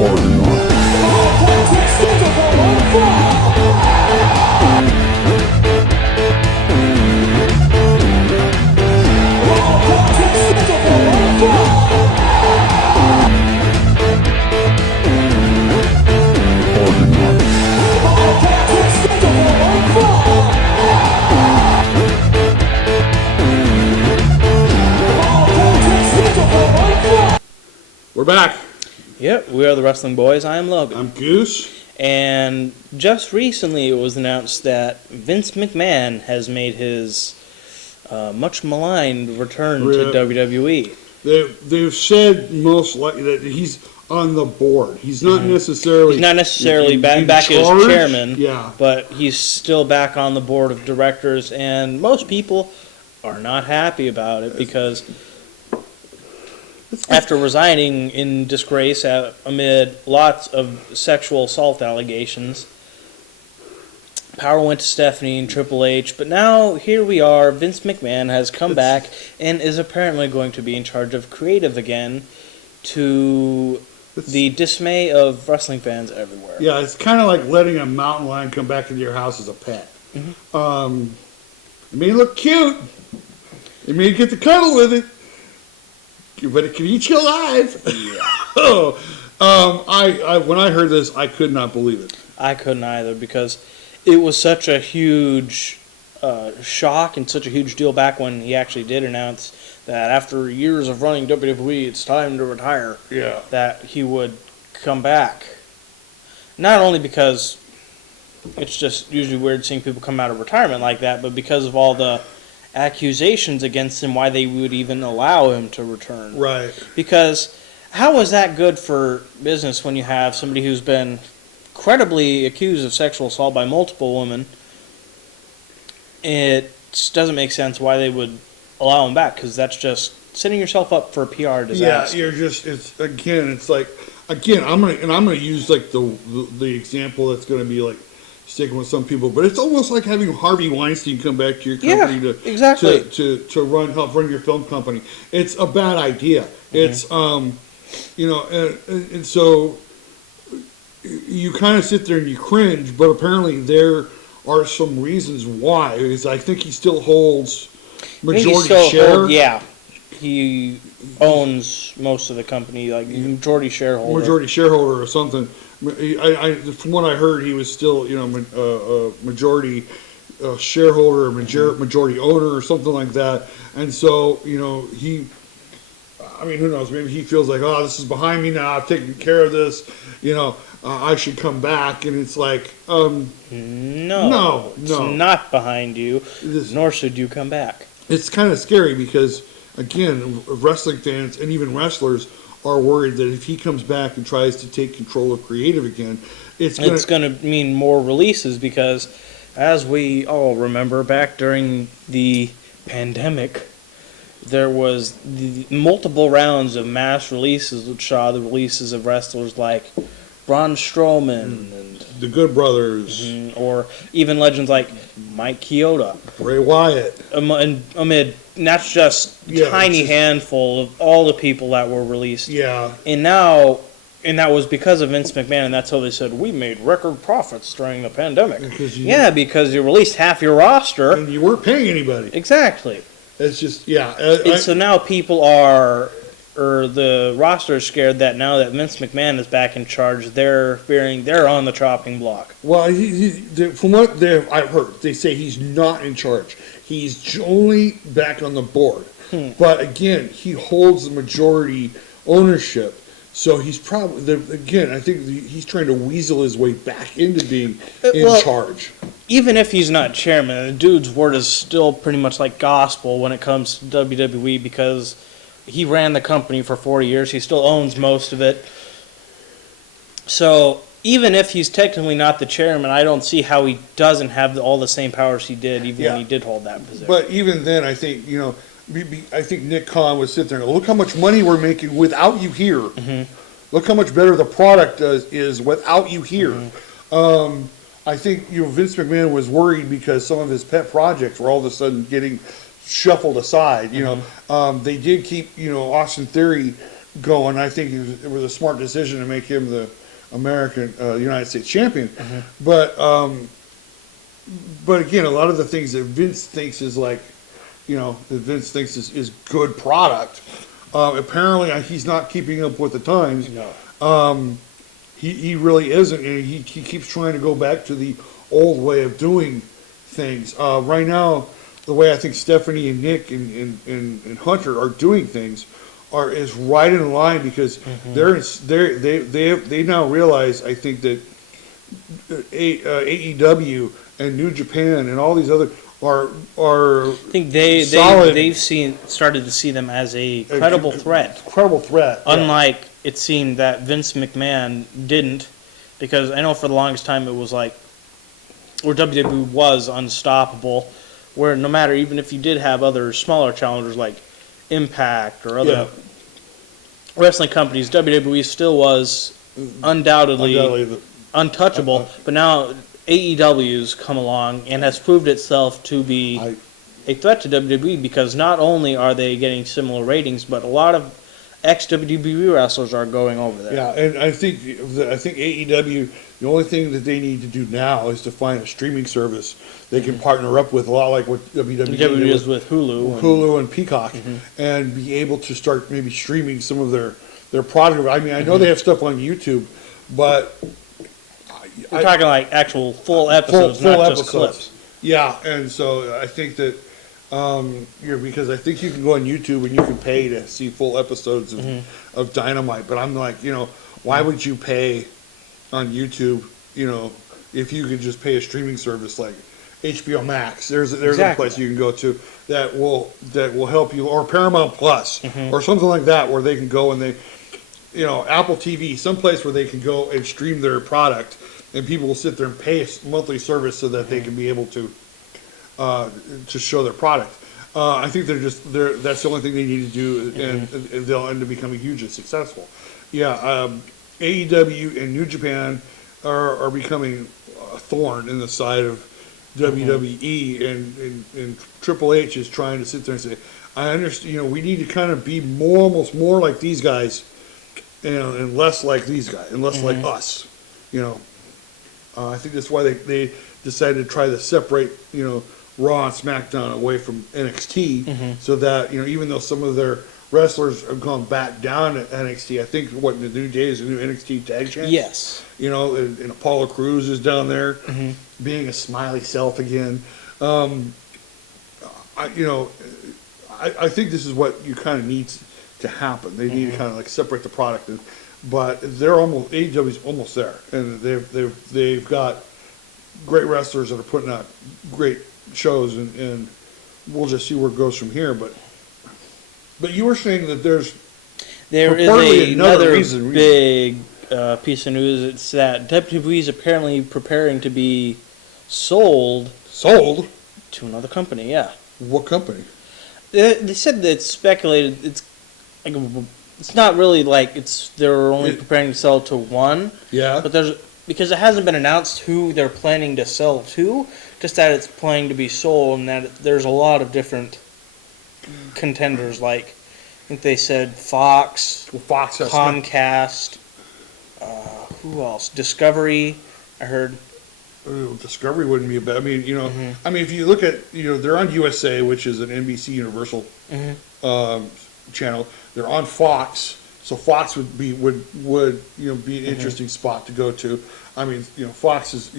We're back. Yep, we are the Wrestling Boys. I am Logan. I'm Goose. And just recently it was announced that Vince McMahon has made his much maligned return to WWE. They've said most likely that he's on the board. He's not necessarily... He's not necessarily back as chairman, but he's still back on the board of directors, and most people are not happy about it because... After resigning in disgrace amid lots of sexual assault allegations, power went to Stephanie and Triple H, but now here we are. Vince McMahon has come back and is apparently going to be in charge of creative again, to the dismay of wrestling fans everywhere. Yeah, it's kind of like letting a mountain lion come back into your house as a pet. Mm-hmm. It may look cute. You may get to cuddle with it. But it can eat you alive. Yeah. When I heard this, I could not believe it. I couldn't either, because it was such a huge shock and such a huge deal back when he actually did announce that after years of running WWE, it's time to retire. Yeah. That he would come back. Not only because it's just usually weird seeing people come out of retirement like that, but because of all the accusations against him, why they would even allow him to return. Right. Because how is that good for business when you have somebody who's been credibly accused of sexual assault by multiple women? It just doesn't make sense why they would allow him back, because that's just setting yourself up for a PR disaster. Yeah, I'm gonna use like the example that's gonna be like sticking with some people, but it's almost like having Harvey Weinstein come back to your company to help run your film company. It's a bad idea. Mm-hmm. It's and so you kind of sit there and you cringe, but apparently there are some reasons why. Because I think he still holds majority share. He owns most of the company, like majority shareholder or something. From what I heard, he was still, majority shareholder, or majority owner, or something like that. And so, who knows? Maybe he feels like, oh, this is behind me now. I've taken care of this. I should come back. And it's like, no, it's not behind you. Nor should you come back. It's kind of scary because, again, wrestling fans and even wrestlers are worried that if he comes back and tries to take control of creative again, it's going to mean more releases, because as we all remember, back during the pandemic, there was multiple rounds of mass releases which saw the releases of wrestlers like Braun Strowman and the Good Brothers, or even legends like Mike Chioda, Bray Wyatt, amid not just tiny handful of all the people that were released. Yeah. And that was because of Vince McMahon, and that's how they said, we made record profits during the pandemic. Because you released half your roster. And you weren't paying anybody. Exactly. It's just, so now people are, or the roster is scared that now that Vince McMahon is back in charge, they're fearing they're on the chopping block. Well, from what I've heard, they say he's not in charge. He's only back on the board. But again, he holds the majority ownership. So he's probably, I think he's trying to weasel his way back into being in charge. Even if he's not chairman, the dude's word is still pretty much like gospel when it comes to WWE, because he ran the company for 40 years. He still owns most of it. So even if he's technically not the chairman, I don't see how he doesn't have all the same powers he did, even when he did hold that position. But even then, I think, I think Nick Khan would sit there and go, look how much money we're making without you here. Mm-hmm. Look how much better the product is without you here. Mm-hmm. I think Vince McMahon was worried because some of his pet projects were all of a sudden getting shuffled aside. They did keep Austin Theory go, and I think it was a smart decision to make him the United States champion. But again, a lot of the things that Vince thinks is like, is good product. Apparently, he's not keeping up with the times. No. He really isn't, and he keeps trying to go back to the old way of doing things. Right now, the way I think Stephanie and Nick and Hunter are doing things is right in line, because they now realize, I think, that AEW and New Japan and all these other are I think they've started to see them as a credible threat. Unlike it seemed that Vince McMahon didn't, because I know for the longest time it was like, where WWE was unstoppable, where no matter, even if you did have other smaller challengers like Impact or other wrestling companies, WWE still was undoubtedly untouchable. But now AEW's come along and has proved itself to be a threat to WWE, because not only are they getting similar ratings, but a lot of ex-WWE wrestlers are going over there. Yeah, and I think AEW, the only thing that they need to do now is to find a streaming service they can partner up with, a lot like what WWE is with Hulu and Peacock, and be able to start maybe streaming some of their product. I mean, I know they have stuff on YouTube, but we're talking like actual full episodes, not just clips. Yeah, and so I think that because I think you can go on YouTube and you can pay to see full episodes of Dynamite, but I'm like, why would you pay on YouTube, if you could just pay a streaming service like HBO Max? There's a place you can go to that will help you, or Paramount Plus, or something like that, where they can go and they, Apple TV, someplace where they can go and stream their product, and people will sit there and pay a monthly service so that they can be able to show their product. I think that's the only thing they need to do, and they'll end up becoming hugely successful. Yeah, AEW and New Japan are becoming a thorn in the side of WWE, and Triple H is trying to sit there and say, I understand, we need to kind of be almost more like these guys, and less like these guys, and less like us, I think that's why they decided to try to separate, Raw and SmackDown away from NXT, so that, even though some of their wrestlers have gone back down to NXT, I think in the new days, the new NXT tag champs. Yes. And Apollo Crews is down there, being a smiley self again. I think this is what you kind of need to happen. They need to kind of like separate the product, but AEW's almost there, and they've got great wrestlers that are putting out great shows, and we'll just see where it goes from here. But you were saying that there is another big piece of news. It's that WWE is apparently preparing to be sold to another company. Yeah. What company? They said that it's speculated. It's not really like they're only preparing to sell to one. Yeah. But because it hasn't been announced who they're planning to sell to, just that it's planning to be sold, and that there's a lot of different contenders. Like, I think they said Fox, Comcast, who else? Discovery, I heard. Discovery wouldn't be a bad. I mean, if you look at, they're on USA, which is an NBC Universal channel. They're on Fox, so Fox would be an interesting spot to go to. I mean, Fox is,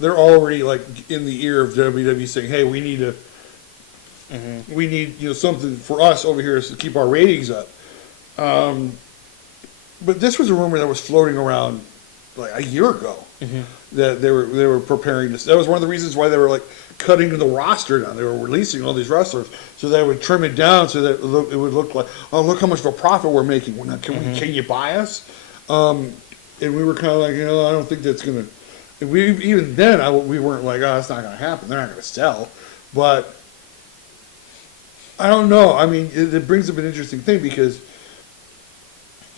they're already like in the ear of WWE saying, hey, we need something for us over here to keep our ratings up. But this was a rumor that was floating around like a year ago, that they were preparing this. That was one of the reasons why they were like cutting the roster down. They were releasing all these wrestlers so they would trim it down so that it would look like, oh, look how much of a profit we're making. Well, now, can you buy us? And we were kind of like, I don't think that's gonna. Even then, we weren't like, oh, that's not gonna happen. They're not gonna sell. But I don't know. I mean, it brings up an interesting thing, because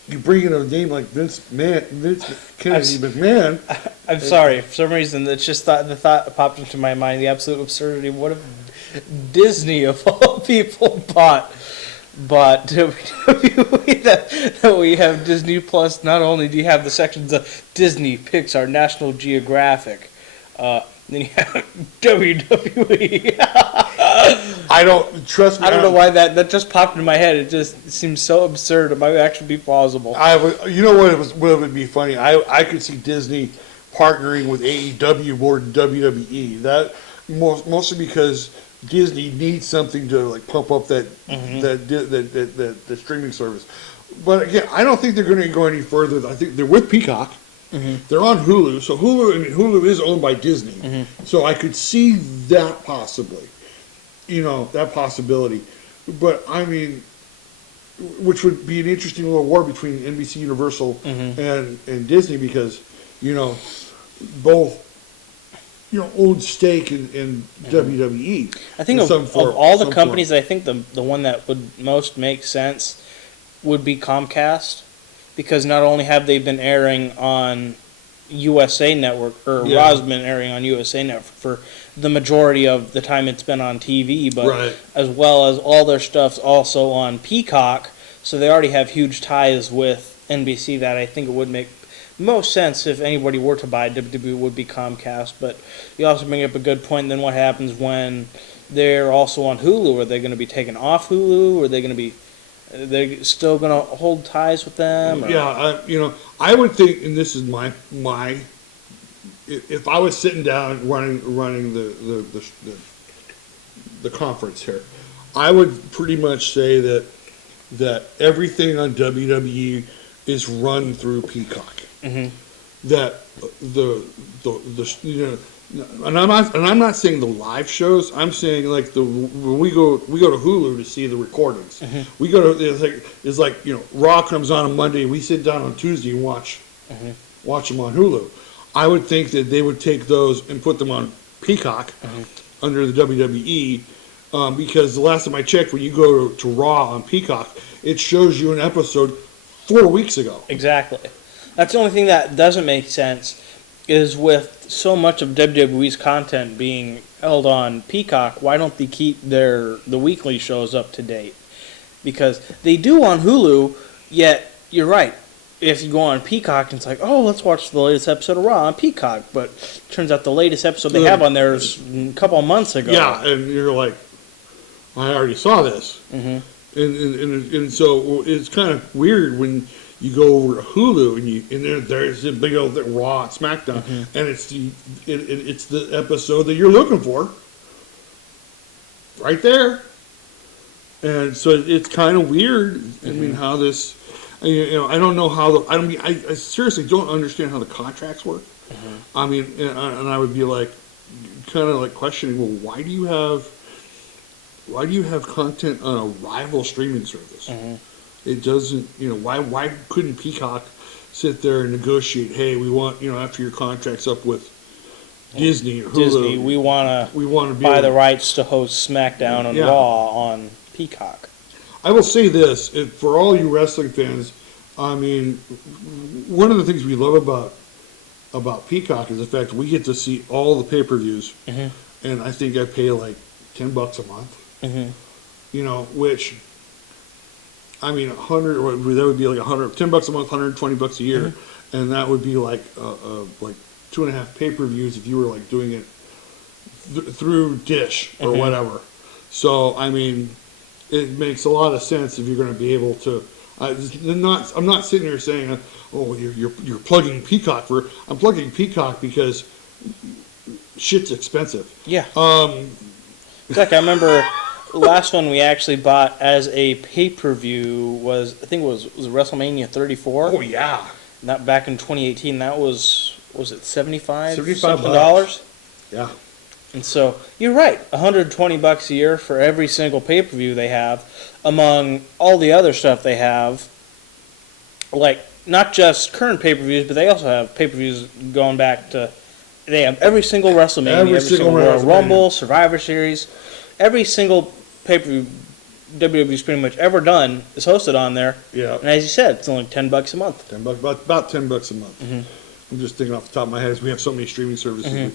you bring in a name like Vince Kennedy McMahon. I'm sorry. For some reason, it's just the thought popped into my mind. The absolute absurdity. What if Disney, of all people, bought But WWE, that we have Disney Plus, not only do you have the sections of Disney, Pixar, National Geographic, then you have WWE. I don't trust me. I don't know why that just popped into my head. It just seems so absurd. It might actually be plausible. You know what would be funny? I could see Disney partnering with AEW more than WWE. That mostly because Disney needs something to like pump up that the streaming service. But again, I don't think they're going to go any further. I think they're with Peacock. They're on Hulu, so Hulu is owned by Disney. So I could see that possibly, that possibility. But I mean, which would be an interesting little war between NBC Universal and Disney because both own stake in WWE. I think of all the companies, I think the one that would most make sense would be Comcast, because not only have they been airing on USA Network, Raw's been airing on USA Network for the majority of the time it's been on TV, but as well as all their stuff's also on Peacock, so they already have huge ties with NBC that I think it would make most sense if anybody were to buy WWE would be Comcast. But you also bring up a good point. Then what happens when they're also on Hulu? Are they going to be taken off Hulu? Or are they going to be? Are they still going to hold ties with them? Or? Yeah, I would think, and this is my. If I was sitting down running the conference here, I would pretty much say that everything on WWE is run through Peacock. That and I'm not saying the live shows. I'm saying like when we go to Hulu to see the recordings. We go to it's like Raw comes on Monday. We sit down on Tuesday and watch them on Hulu. I would think that they would take those and put them on Peacock under the WWE because the last time I checked, when you go to Raw on Peacock, it shows you an episode 4 weeks ago. Exactly. That's the only thing that doesn't make sense is with so much of WWE's content being held on Peacock, why don't they keep the weekly shows up to date? Because they do on Hulu, yet you're right. If you go on Peacock, it's like, oh, let's watch the latest episode of Raw on Peacock. But it turns out the latest episode they have on there is a couple of months ago. Yeah, and you're like, I already saw this. And so it's kind of weird when you go over to Hulu and there's a big old Raw and SmackDown, and it's the episode that you're looking for, right there. And so it's kind of weird. I mean, how this, I don't know how I seriously don't understand how the contracts work. I mean, and I would be like, kind of like questioning, well, why do you have content on a rival streaming service? It doesn't, why couldn't Peacock sit there and negotiate, hey, we want, after your contract's up with Disney or Hulu, we want to buy the rights to host SmackDown and Raw on Peacock. I will say this, for all you wrestling fans, I mean, one of the things we love about Peacock is the fact we get to see all the pay-per-views, and I think I pay like $10 a month, which, I mean, that would be like $10 a month, $120 a year, and that would be like 2.5 pay-per-views if you were like doing it through Dish or whatever. So I mean, it makes a lot of sense if you're going to be able to. I'm not sitting here saying, oh, you're plugging Peacock for. I'm plugging Peacock because shit's expensive. Yeah. In fact, I remember. The last one we actually bought as a pay-per-view was WrestleMania 34. Oh yeah. Not back in 2018. That was it $75? Yeah. And so you're right, $120 a year for every single pay-per-view they have, among all the other stuff they have. Like not just current pay-per-views, but they also have pay-per-views going back to. They have every single WrestleMania, every single Royal Rumble, Survivor Series, every single pay-per-view WWE's pretty much ever done is hosted on there. Yeah. And as you said, it's only $10 a month. About $10 a month. I'm just thinking off the top of my head, as we have so many streaming services.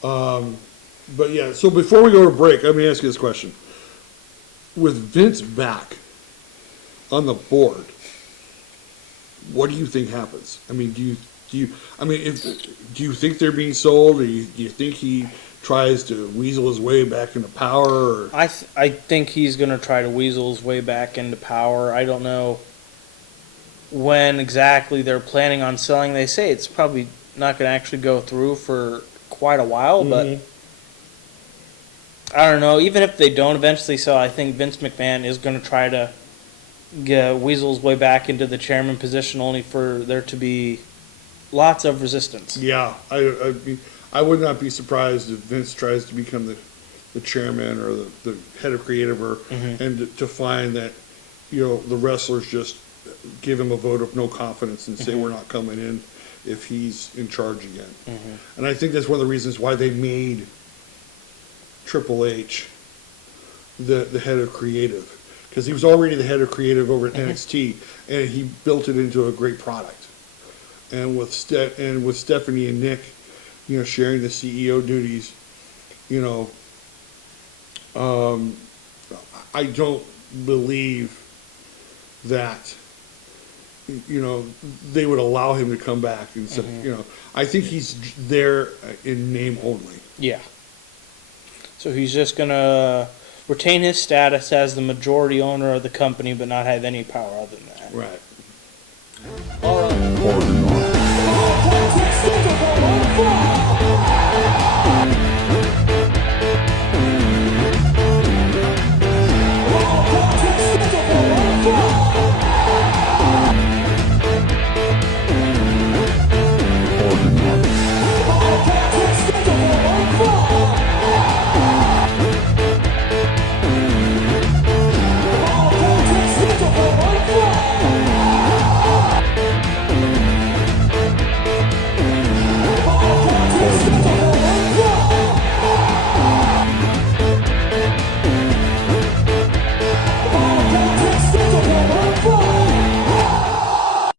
But yeah, so before we go to break, let me ask you this question. with Vince back on the board, what do you think happens? I mean, do you think they're being sold, or do you think he tries to weasel his way back into power? Or? I think he's going to try to weasel his way back into power. I don't know when exactly they're planning on selling. They say it's probably not going to actually go through for quite a while, but I don't know. Even if they don't eventually sell, I think Vince McMahon is going to try to weasel his way back into the chairman position, only for there to be lots of resistance. Yeah, I would not be surprised if Vince tries to become the chairman or the head of creative, and to find that the wrestlers just give him a vote of no confidence and say we're not coming in if he's in charge again. And I think that's one of the reasons why they made Triple H the head of creative, because he was already the head of creative over at NXT, and he built it into a great product. And with Stephanie and Nick, sharing the CEO duties, I don't believe that they would allow him to come back and say, I think he's there in name only. Yeah. So he's just gonna retain his status as the majority owner of the company, but not have any power other than that. Right.